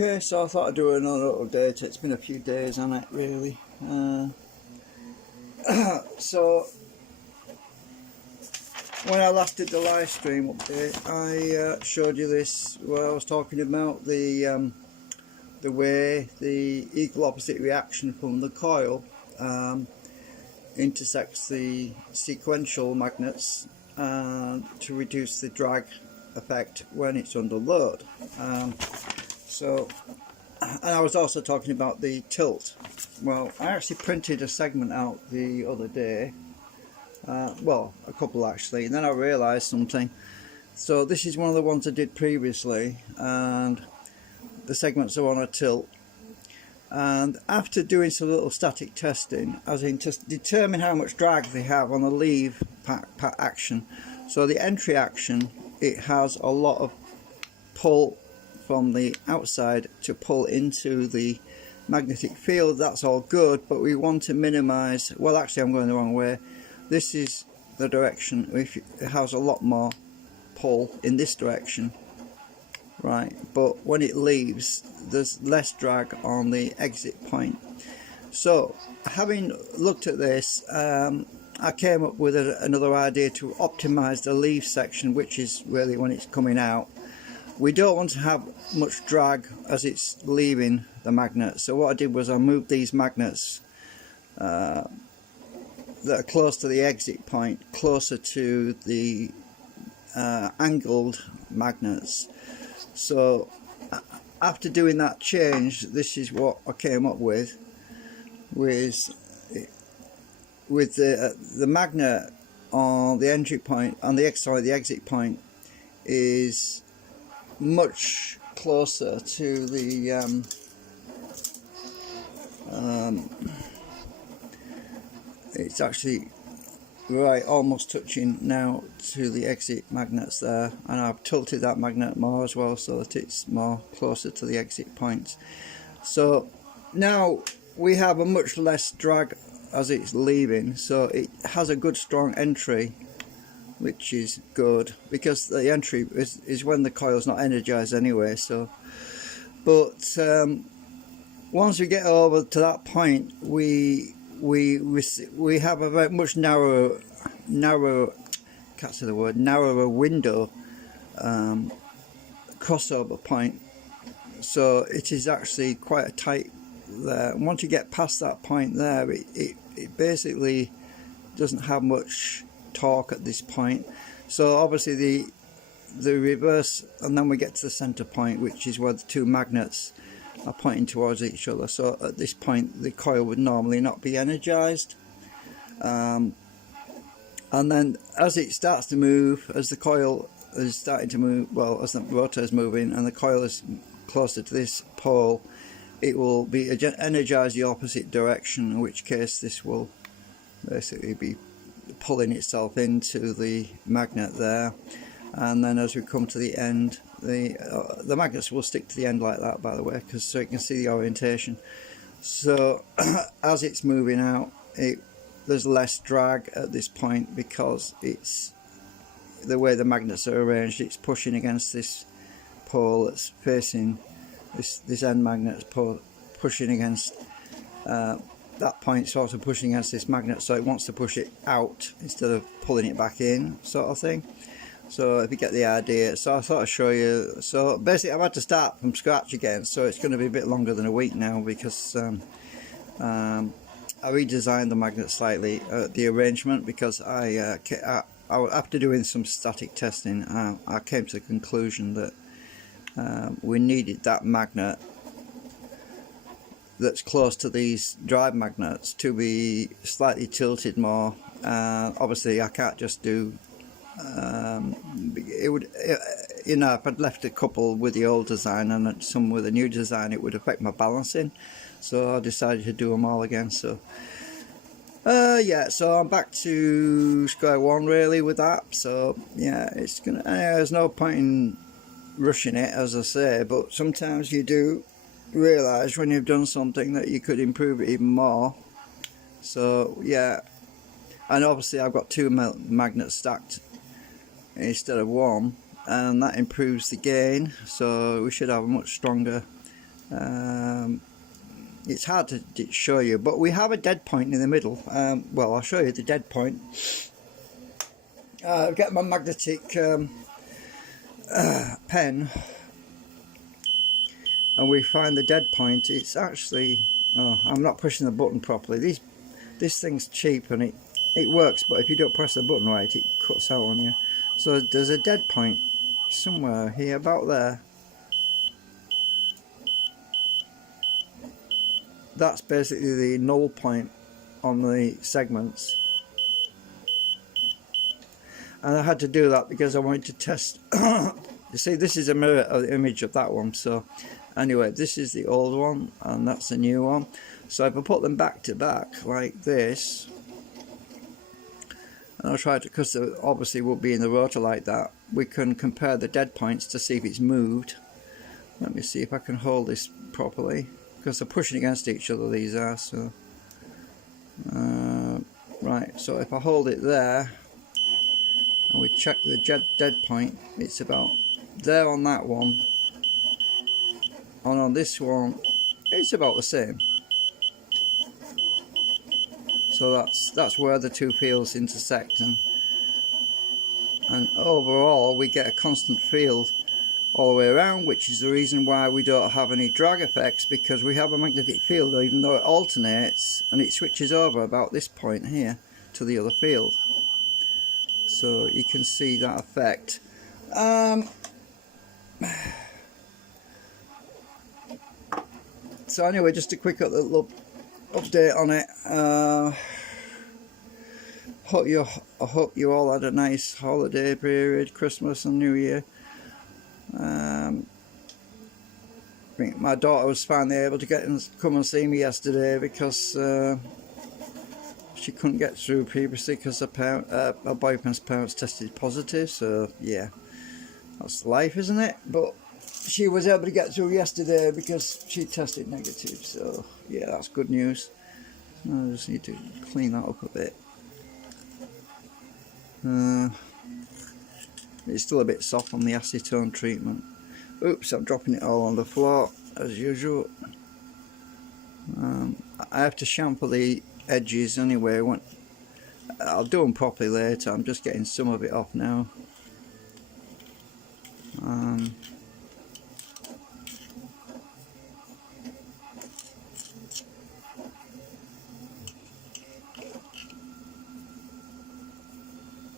Okay, so I thought I'd do another update. It's been a few days on it, really. So when I last did the live stream update, I showed you this where I was talking about the way the equal opposite reaction from the coil intersects the sequential magnets to reduce the drag effect when it's under load. And I was also talking about the tilt. Well, I actually printed a segment out the other day, well, a couple actually, and then I realised something. So this is one of the ones I did previously, and the segments are on a tilt. And after doing some little static testing, as in to determine how much drag they have on the leave action. So the entry action, it has a lot of pull from the outside to pull into the magnetic field. That's all good, but we want to minimize, well actually I'm going the wrong way. This is the direction. It has a lot more pull in this direction, right, but when it leaves there's less drag on the exit point. So having looked at this, I came up with another idea to optimize the leave section, which is really when it's coming out. We don't want to have much drag as it's leaving the magnet, so what I did was I moved these magnets that are close to the exit point closer to the angled magnets. So after doing that change, this is what I came up with the magnet on the entry point, on the exit point, is much closer to the it's actually right almost touching now to the exit magnets there, and I've tilted that magnet more as well so that it's more closer to the exit points. So now we have a much less drag as it's leaving, so it has a good strong entry, which is good because the entry is when the coil's not energized anyway. So but once we get over to that point, we have a very much narrower can't say the word, narrower window crossover point, so it is actually quite a tight there. And once you get past that point there, it basically doesn't have much torque at this point. So obviously the reverse, and then we get to the center point, which is where the two magnets are pointing towards each other. So at this point the coil would normally not be energized, and then as it starts to move, as the coil is starting to move, well, as the rotor is moving and the coil is closer to this pole, it will be energized the opposite direction, in which case this will basically be pulling itself into the magnet there. And then as we come to the end, the magnets will stick to the end like that, by the way, because so you can see the orientation. So as it's moving out, there's less drag at this point because it's the way the magnets are arranged. It's pushing against this pole that's facing this end magnet, pushing against that point, sort of pushing against this magnet, so it wants to push it out instead of pulling it back in, sort of thing. So if you get the idea, so I thought I'd show you. So basically I've had to start from scratch again, so it's going to be a bit longer than a week now because I redesigned the magnet slightly, the arrangement, because after doing some static testing, I came to the conclusion that we needed that magnet that's close to these drive magnets to be slightly tilted more. Obviously I can't just do it would, you know, if I'd left a couple with the old design and some with the new design, it would affect my balancing, so I decided to do them all again. So yeah, so I'm back to square one really with that. So yeah, it's gonna, there's no point in rushing it, as I say, but sometimes you do realise when you've done something that you could improve it even more. So yeah, and obviously I've got two magnets stacked instead of one, and that improves the gain, so we should have a much stronger It's hard to show you, but we have a dead point in the middle. Well, I'll show you the dead point. I'll get my magnetic pen, and we find the dead point. It's actually, oh, I'm not pushing the button properly. This thing's cheap and it works, but if you don't press the button right, it cuts out on you. So there's a dead point somewhere here, about there. That's basically the null point on the segments. And I had to do that because I wanted to test. You see, this is a mirror of the image of that one. So anyway, this is the old one and that's the new one. So if I put them back to back like this, and I'll try to, because they obviously will be in the rotor like that, we can compare the dead points to see if it's moved. Let me see if I can hold this properly, because they're pushing against each other, these are. So right, so if I hold it there and we check the dead point, it's about there on that one, and on this one it's about the same. So that's where the two fields intersect, and overall we get a constant field all the way around, which is the reason why we don't have any drag effects, because we have a magnetic field even though it alternates, and it switches over about this point here to the other field. So you can see that effect. So anyway, just a quick little update on it. I hope you all had a nice holiday period, Christmas and New Year. I think my daughter was finally able to come and see me yesterday, because she couldn't get through previously because her boyfriend's parents tested positive. So yeah, that's life, isn't it? But she was able to get through yesterday because she tested negative. So yeah, that's good news. I just need to clean that up a bit. It's still a bit soft on the acetone treatment. Oops, I'm dropping it all on the floor as usual. I have to shampoo the edges anyway. I'll do them properly later. I'm just getting some of it off now.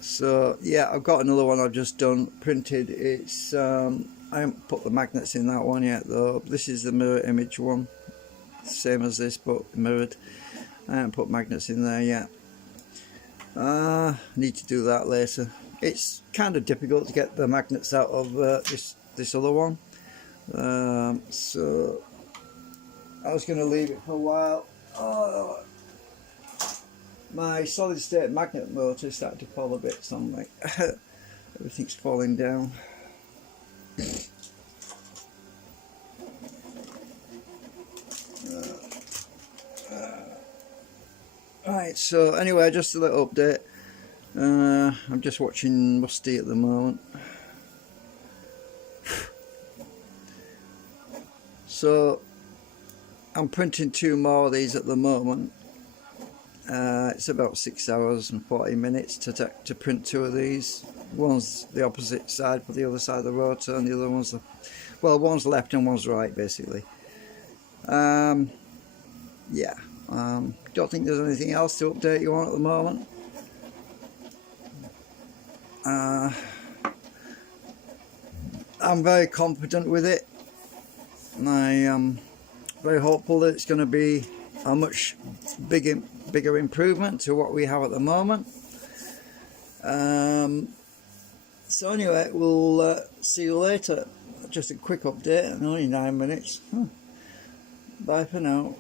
So yeah, I've got another one I've just done, printed. It's I haven't put the magnets in that one yet though. This is the mirror image one, same as this but mirrored. I haven't put magnets in there yet. Need to do that later. It's kind of difficult to get the magnets out of this other one. So I was going to leave it for a while. My solid state magnet motor is starting to fall a bit, so I'm like, everything's falling down. Right, so anyway, just a little update. I'm just watching Musty at the moment. So I'm printing 2 more of these at the moment. It's about 6 hours and 40 minutes to print 2 of these. One's the opposite side for the other side of the rotor, and the other one's one's left and one's right, basically. Yeah. Don't think there's anything else to update you on at the moment. I'm very confident with it. I am very hopeful that it's going to be a much bigger improvement to what we have at the moment. So anyway, we'll see you later. Just a quick update, only 9 minutes. Bye for now.